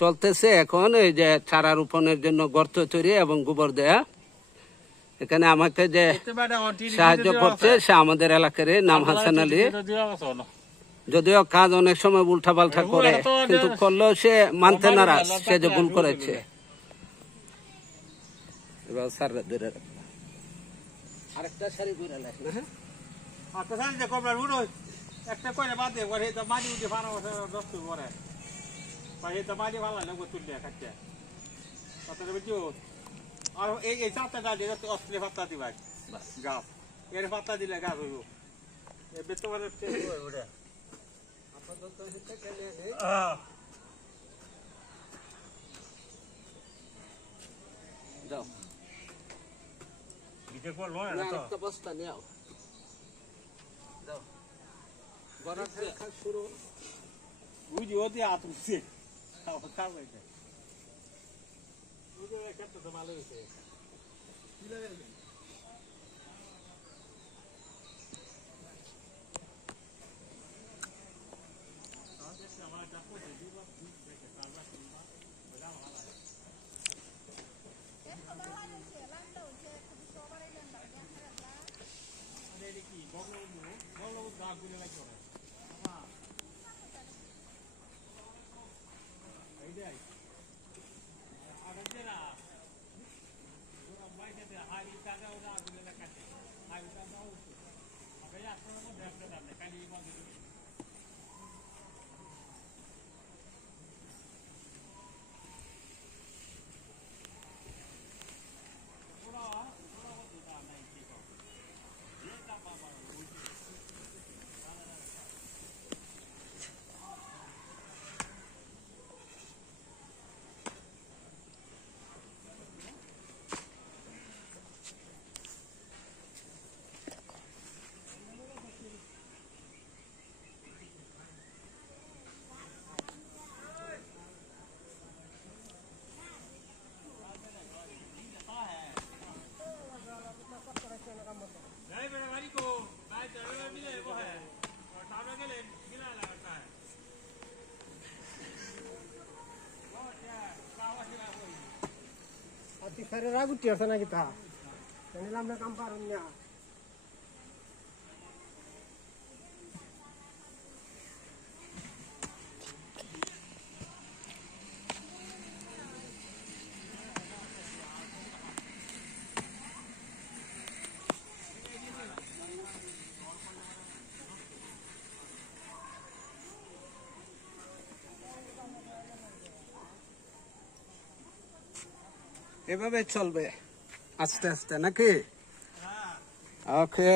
চলতেছে এখন এই যে চারা রোপণের জন্য গর্ত তৈরি এবং গোবর দেয়া। এখানে আমাকে যে সাহায্য করছে সে আমাদের এলাকার নাম হাসান আলী। যদিও কাজ অনেক সময় উল্টা পাল্টা করে, কিন্তু করলেও সে মানতে নারাজ, সে যে ভুল করেছে। এবার স্যার ধরে আরেকটা শাড়ি ঘুরে লাগ না। হ্যাঁ একটা শাড়ি যে কবলার উড়ো একটা কইরা বাদ দে, পরে তো মাটি উঠে ফানা দস্ত করে পরে তো মাটি ভালো লাগবে তুললে খাচ্ছে কথাটা বুঝছো। আর এই চারটা ডাল দিয়ে অস্ট্রেলিয়া পাতা দিবা গাছ, এর পাতা দিলে গাছ হইব। এ বেতমানে ওটা আপাতত হিতে খেলে নেই। যাও দিতে কল নয় না তো একটা বস্তা নিও। যাও বড় খাওয়া শুরু বুঝি ওতে আতুছে খাওয়া খাওয়া এটা বুঝে একটা তো ভালো হইছে কি লাগে Sare ragu tiar sana kita. Ini lamna kamparnya. এভাবে চলবে আস্তে আস্তে নাকি? ওকে।